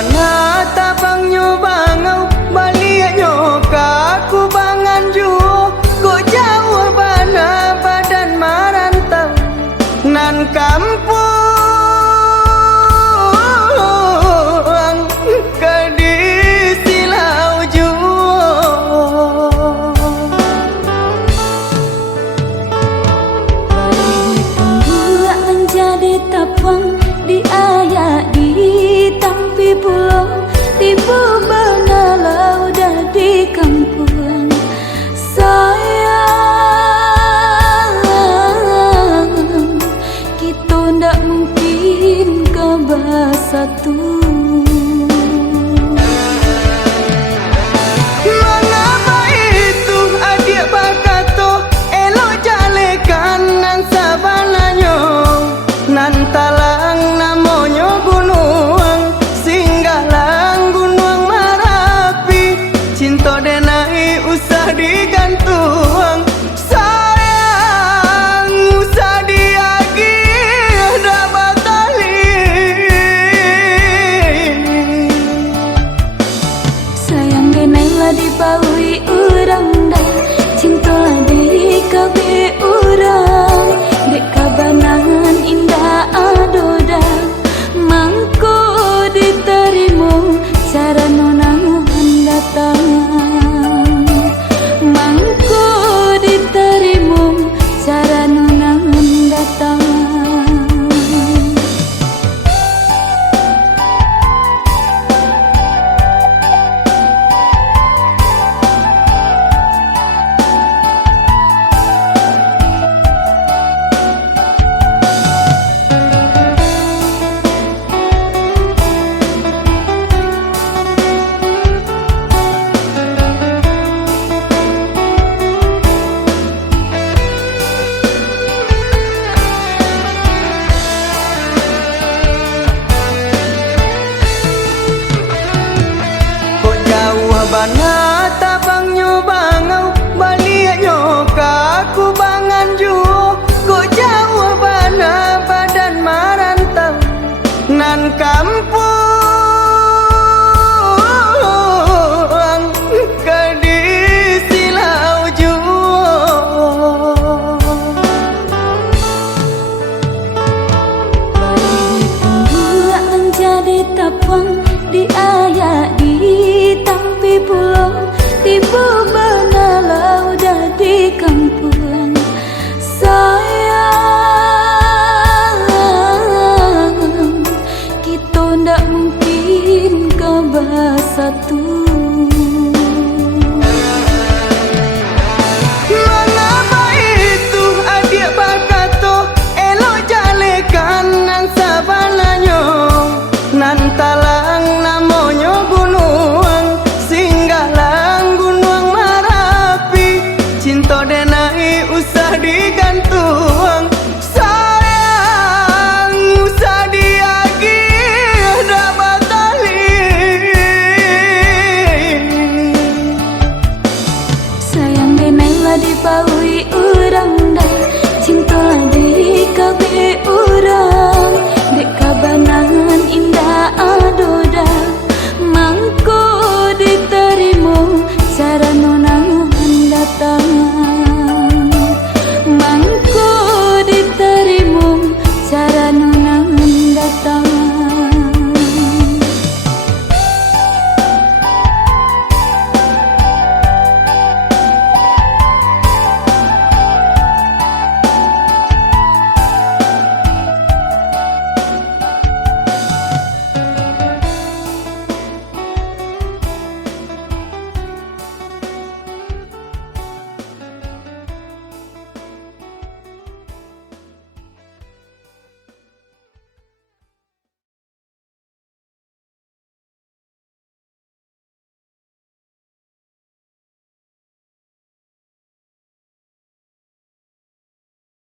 bana tabang nyo bangau balik nyo kaku bangan juo kok jauh bana badan marantau nan kampung ke di silau juo balik pembuat menjadi tapang di ayak di tampi pulau di bebenalau dah di kampung sayang kita ndak mungkin ke bersatu. Mengapa itu adik bakato elok jalekan nan sabananyo nan talang namonyo gunung singgalang gunung Marapi cinta denai usah digantung sayang usah diagi dah batali Sayang denai lah dibaui urang dah cinta lah di kabe urang dek kabanangan indah adodah mangko diterima cara nonangan datang mangko diterima cara nonangan datang. Bana tabang nyo bangau balik nyo kaku bangan juo kok jauh bana badan marantau nan kampung ke di silau juo Balik pembuat menjadi tapang di ayak di tampi pulau di bebenalau dah di kampung sayang kita ndak mungkin ke bersatu. Mengapa itu adik bakato elok jalekan nan sabananyo nan talang namonyo gunung singgalang gunung Marapi cinta denai usah digantung sayang usah diagi dah batali Sayang denai lah dibaui urang dah cinta lah di kabe urang dek kabanangan indah adoh